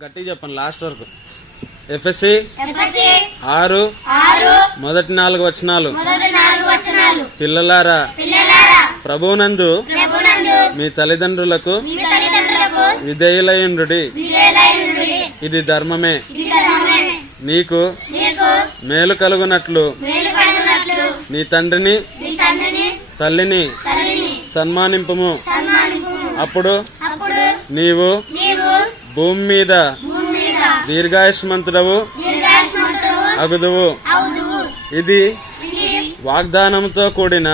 గట్టిగా చెప్పండి లాస్ట్ వరకు. ఎఫెసీ 6 మొదటి 4 వచనాలు. పిల్లలారా ప్రభువునందు మీ తల్లిదండ్రులకు విధేయులయుండుడి, ఇది ధర్మమే. నీకు మేలు కలుగునట్లు నీ తండ్రిని తల్లిని సన్మానింపుము. అప్పుడు నీవు భూమి మీద దీర్ఘాయుష్మంతుడవు అగుదువు. ఇది వాగ్దానంతో కూడిన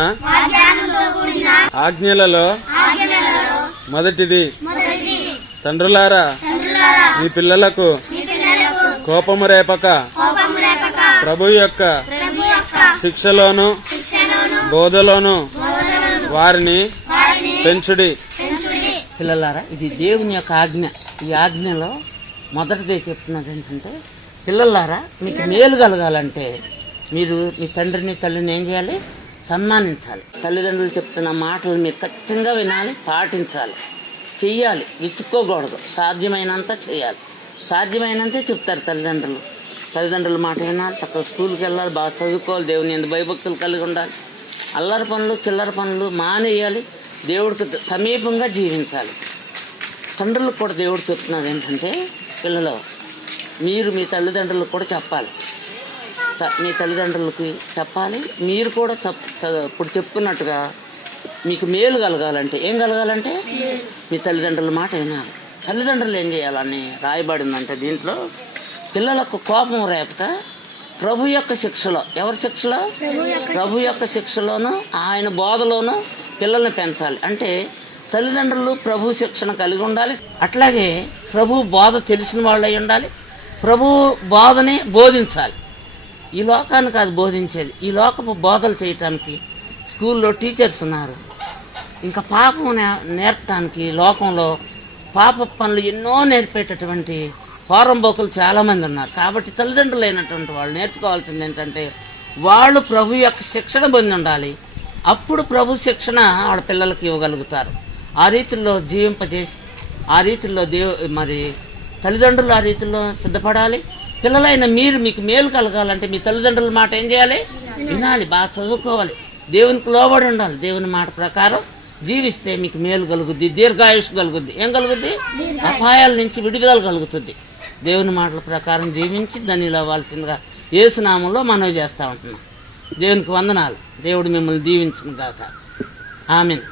ఆజ్ఞలలో మొదటిది. తండ్రులారా మీ పిల్లలకు కోపము రేపక ప్రభు యొక్క శిక్షలోను బోధలోను వారిని పెంచుడి. పిల్లలారా, ఇది దేవుని యొక్క ఆజ్ఞ. ఈ ఆజ్ఞలో మొదటిదే చెప్తున్నది ఏంటంటే, పిల్లలారా మీకు మేలు కలగాలంటే మీరు మీ తండ్రిని తల్లిని ఏం చేయాలి? సన్మానించాలి. తల్లిదండ్రులు చెప్తున్న మాటలు మీరు ఖచ్చితంగా వినాలి, పాటించాలి, చెయ్యాలి, విసుక్కోకూడదు. సాధ్యమైనంత చేయాలి, సాధ్యమైనంతే చెప్తారు తల్లిదండ్రులు. తల్లిదండ్రుల మాట వినాలి, చక్కగా స్కూల్కి వెళ్ళాలి, బాగా చదువుకోవాలి, దేవుని ఎందు భయభక్తులు కలిగి ఉండాలి, అల్లరి పనులు చిల్లర పనులు మానేయాలి, దేవుడికి సమీపంగా జీవించాలి. తండ్రులకు కూడా దేవుడు చెప్తున్నది ఏంటంటే, పిల్లలు మీరు మీ తల్లిదండ్రులకు కూడా చెప్పాలి, మీ తల్లిదండ్రులకి చెప్పాలి. మీరు కూడా ఇప్పుడు చెప్పుకున్నట్టుగా మీకు మేలు కలగాలంటే ఏం కలగాలంటే మీ తల్లిదండ్రుల మాట వినాలి. తల్లిదండ్రులు ఏం చేయాలని రాయబడిందంటే దీంట్లో, పిల్లలకు కోపం రేపక ప్రభు యొక్క శిక్షలో, ఎవరి శిక్షలో? ప్రభు యొక్క శిక్షలోను ఆయన బోధలోను పిల్లల్ని పెంచాలి. అంటే తల్లిదండ్రులు ప్రభు శిక్షణ కలిగి ఉండాలి, అట్లాగే ప్రభు బోధ తెలిసిన వాళ్ళు అయి ఉండాలి, ప్రభు బోధని బోధించాలి. ఈ లోకానికి అది బోధించేది. ఈ లోకపు బోధలు చేయటానికి స్కూల్లో టీచర్స్ ఉన్నారు. ఇంకా పాపం నేర్పడానికి లోకంలో పాప పనులు ఎన్నో నేర్పేటటువంటి పోరంబోకులు చాలామంది ఉన్నారు. కాబట్టి తల్లిదండ్రులు అయినటువంటి వాళ్ళు నేర్చుకోవాల్సింది ఏంటంటే, వాళ్ళు ప్రభు యొక్క శిక్షణ పొంది ఉండాలి. అప్పుడు ప్రభు శిక్షణ వాళ్ళ పిల్లలకి ఇవ్వగలుగుతారు. ఆ రీతిలో జీవింపజేసి, ఆ రీతిలో మరి తల్లిదండ్రులు ఆ రీతిలో సిద్ధపడాలి. పిల్లలైన మీకు మేలు కలగాలంటే మీ తల్లిదండ్రుల మాట ఏం చేయాలి? వినాలి, బాగా చదువుకోవాలి, దేవునికి లోబడి ఉండాలి. దేవుని మాట ప్రకారం జీవిస్తే మీకు మేలు కలుగుద్ది, దీర్ఘాయుష్ కలుగుద్ది. ఏం కలుగుద్ది? అపాయాల నుంచి విడుదల కలుగుతుంది. దేవుని మాటల ప్రకారం జీవించి ధన్యులు అవ్వాల్సిందిగా యేసు నామంలో మనవి చేస్తూ ఉంటున్నాం. దేవునికి వందనాలు. దేవుడు మిమ్మల్ని దీవించును గాక. ఆమేన్.